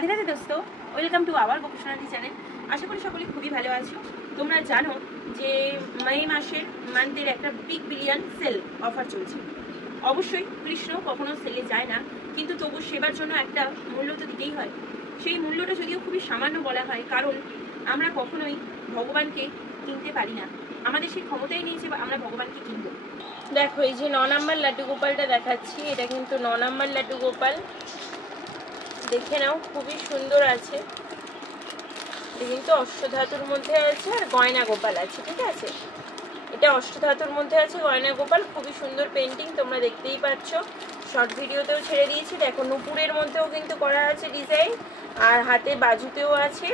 রাধে রাধে দোস্ত, welcome to our গোপসোনালি channel. আশা করি সকলে খুবই ভালো আছো। তোমরা জানো যে মে মাসের মান্থের একটা বিগ বিলিয়ন সেল অফার চলছে। অবশ্যই কৃষ্ণ কখনো সেলে যায় না, কিন্তু তবু সেবার জন্য একটা মূল্য তো দিতেই হয়। সেই মূল্যটা যদিও খুবই সামান্য বলা হয়, কারণ আমরা কখনোই ভগবানকে কিনতে পারি না, আমাদের সেই ক্ষমতাই নেই যে আমরা ভগবানকে কিনবো। দেখো এই যে 9 নম্বর লাড্ডু গোপালটা দেখাচ্ছি, এটা কিন্তু 9 নম্বর লাড্ডু গোপাল। দেখে নাও, খুবই সুন্দর আছে। এটা কিন্তু অষ্টধাতুর মধ্যে আছে আর গয়না গোপাল আছে, ঠিক আছে। এটা অষ্টধাতুর মধ্যে আছে, গয়না গোপাল, খুবই সুন্দর পেন্টিং, তোমরা দেখতেই পাচ্ছ। শর্ট ভিডিওতেও ছেড়ে দিয়েছি। দেখো নুপুরের মধ্যেও কিন্তু করা আছে ডিজাইন, আর হাতে বাজুতেও আছে,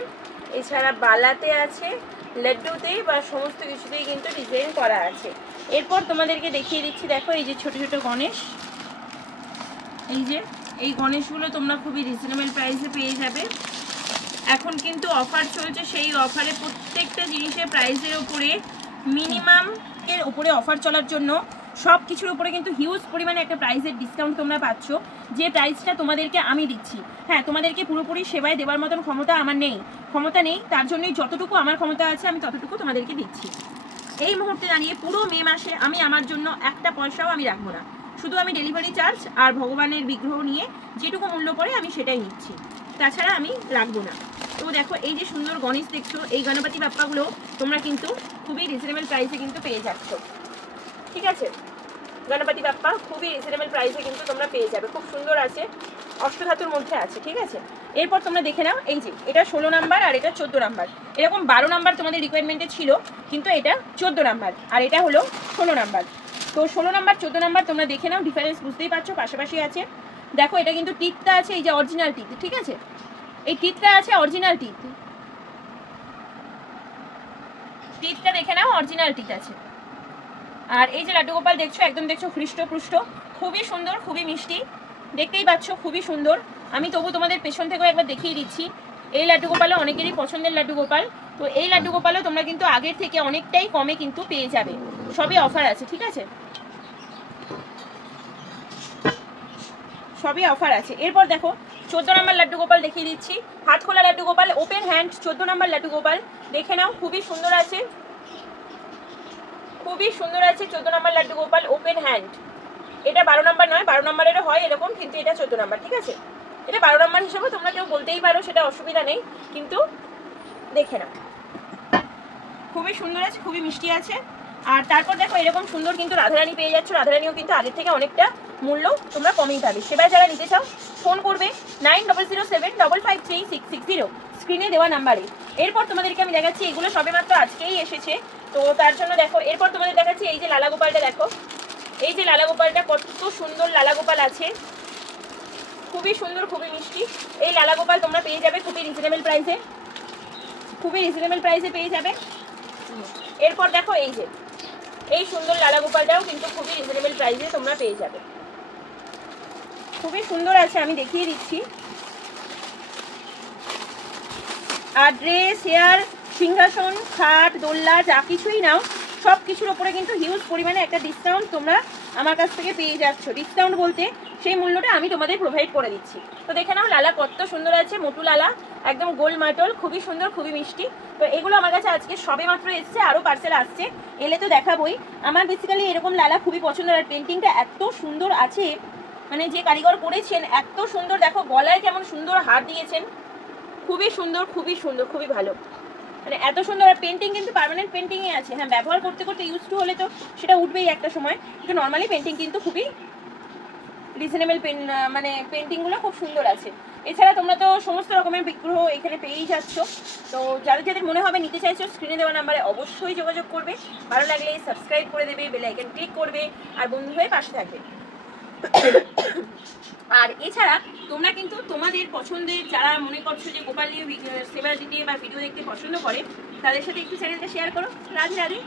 এছাড়া বালাতে আছে, লাড্ডুতে বা সমস্ত কিছুতেই কিন্তু ডিজাইন করা আছে। এরপর তোমাদেরকে দেখিয়ে দিচ্ছি, দেখো এই যে ছোট ছোট গণেশ, এই গণেশগুলো তোমরা খুবই রিজনেবল প্রাইসে পেয়ে যাবে। এখন কিন্তু অফার চলছে, সেই অফারে প্রত্যেকটা জিনিসের প্রাইসের উপরে মিনিমাম এর উপরে অফার চলার জন্য সব কিছুর উপরে কিন্তু হিউজ পরিমাণে একটা প্রাইসের ডিসকাউন্ট তোমরা পাচ্ছ, যে প্রাইসটা তোমাদেরকে আমি দিচ্ছি। হ্যাঁ, তোমাদেরকে পুরোপুরি সেবায় দেওয়ার মতন ক্ষমতা আমার নেই, তার জন্যই যতটুকু আমার ক্ষমতা আছে আমি ততটুকু তোমাদেরকে দিচ্ছি। এই মুহূর্তে দাঁড়িয়ে পুরো মে মাসে আমি আমার জন্য একটা পয়সাও আমি রাখবো না, শুধু আমি ডেলিভারি চার্জ আর ভগবানের বিগ্রহ নিয়ে যেটুকু মূল্য পড়ে আমি সেটাই নিচ্ছি, তাছাড়া আমি রাখবো না। তো দেখো এই যে সুন্দর গণেশ দেখছো, এই গণপতি বাপ্পাগুলো তোমরা কিন্তু খুবই রিজনেবল প্রাইসে কিন্তু পেয়ে যাচ্ছ, ঠিক আছে। গণপতি বাপ্পা খুবই রিজনেবল প্রাইসে কিন্তু তোমরা পেয়ে যাবে, খুব সুন্দর আছে, অষ্টধাতুর মধ্যে আছে, ঠিক আছে। এরপর তোমরা দেখে নাও, এই যে এটা 16 নাম্বার আর এটা 14 নাম্বার। এরকম 12 নাম্বার তোমাদের রিকোয়ারমেন্টে ছিল, কিন্তু এটা 14 নাম্বার আর এটা হলো 16 নাম্বার। তো 16 নাম্বার 14 নাম্বার তোমরা দেখে নাও, ডিফারেন্স বুঝতেই পারছো, পাশাপাশি আছে। দেখো এটা কিন্তু টিথটা আছে, এই যে অরিজিনাল টিথ, ঠিক আছে। এই টিথটা আছে অরিজিনাল টিথটা দেখে নাও, অরিজিনাল টিথ আছে। আর এই যে লাড্ডু গোপাল দেখছো, একদম দেখছো হৃষ্টপুষ্ট, খুবই সুন্দর, খুবই মিষ্টি, দেখতেই পাচ্ছ, খুবই সুন্দর। আমি তবু তোমাদের পেছন থেকেও একবার দেখিয়ে দিচ্ছি। এই লাড্ডু গোপালও অনেকেরই পছন্দের লাড্ডু গোপাল। তো এই লাড্ডু গোপালও তোমরা কিন্তু আগের থেকে অনেকটাই কমে কিন্তু পেয়ে যাবে, সবই অফার আছে, ঠিক আছে, সবই অফার আছে। এরপর দেখো 14 নম্বর লাড্ডু গোপাল দেখিয়ে দিচ্ছি, হাত খোলা লাড্ডু গোপাল, ওপেন হ্যান্ড 14 নম্বর লাড্ডু গোপাল, দেখে নাও, খুবই সুন্দর আছে, খুবই সুন্দর আছে 14 নম্বর লাড্ডু গোপাল, ওপেন হ্যান্ড। এটা 12 নম্বর নয়, 12 নম্বরেরও হয় এরকম, কিন্তু এটা 14 নম্বর, ঠিক আছে। এটা 12 নম্বর হিসেবে তোমরা কেউ বলতেই পারো, সেটা অসুবিধা নেই, কিন্তু দেখে নাও, খুবই সুন্দর আছে, খুবই মিষ্টি আছে। আর তারপর দেখো এরকম সুন্দর কিন্তু রাধারানী পেয়ে যাচ্ছ, রাধারানীও কিন্তু আগের থেকে অনেকটা মূল্য তোমরা কমেই পাবে। সেবার যারা নিতে চাও ফোন করবে 9007553660 স্ক্রিনে দেওয়া নাম্বারে। এরপর তোমাদেরকে আমি দেখাচ্ছি, এগুলো সবেমাত্র আজকেই এসেছে, তো তার জন্য দেখো এরপর তোমাদের দেখাচ্ছি এই যে লালা গোপালটা, দেখো এই যে লালা গোপালটা, কত সুন্দর লালা গোপাল আছে, খুবই সুন্দর, খুবই মিষ্টি। এই লালা গোপাল তোমরা পেয়ে যাবে খুবই রিজনেবল প্রাইসে পেয়ে যাবে। এরপর দেখো এই যে এই সুন্দর লালা গোপালটাও কিন্তু খুবই রিজনেবল প্রাইসে তোমরা পেয়ে যাবে, খুবই সুন্দর আছে, আমি দেখিয়ে দিচ্ছি। আর ড্রেস, হেয়ার, সিংহাসন, খাট, দোলনা, যা কিছুই নাও সব কিছুর ওপরে কিন্তু হিউজ পরিমাণে একটা ডিসকাউন্ট তোমরা আমার কাছ থেকে পেয়ে যাচ্ছ। ডিসকাউন্ট বলতে সেই মূল্যটা আমি তোমাদের প্রোভাইড করে দিচ্ছি। তো দেখে নাও লালা কত সুন্দর আছে, মোটু লালা, একদম গোল মাটল, খুবই সুন্দর, খুবই মিষ্টি। তো এগুলো আমার কাছে আজকে সবে মাত্র এসছে, আরও পার্সেল আসছে, এলে তো দেখাবোই। আমার বেসিক্যালি এরকম লালা খুবই পছন্দ, আর পেন্টিংটা এত সুন্দর আছে, মানে যে কারিগর করেছেন এত সুন্দর, দেখো গলায় কেমন সুন্দর হার দিয়েছেন, খুবই সুন্দর, খুবই সুন্দর, খুবই ভালো, মানে এত সুন্দর। আর পেন্টিং কিন্তু পার্মানেন্ট পেন্টিংয়ে আছে, হ্যাঁ ব্যবহার করতে করতে ইউজ টু হলে তো সেটা উঠবেই একটা সময়, কিন্তু নর্মালি পেন্টিং কিন্তু খুবই রিজনেবল, মানে পেন্টিংগুলো খুব সুন্দর আছে। এছাড়া তোমরা তো সমস্ত রকমের বিগ্রহ এখানে পেয়েই যাচ্ছ। তো যাদের যাদের মনে হবে নিতে চাইছো স্ক্রিনে দেওয়া নাম্বারে অবশ্যই যোগাযোগ করবে, ভালো লাগলে সাবস্ক্রাইব করে দেবে, বেল আইকন ক্লিক করবে, আর বন্ধু হয়ে পাশে থাকবে। আর এছাড়া তোমরা কিন্তু তোমাদের পছন্দের, যারা মনে করছো যে গোপালীয় সেবা দিতে বা ভিডিও দেখতে পছন্দ করে, তাদের সাথে একটু চ্যানেলটা শেয়ার করো। রাধে রাধে।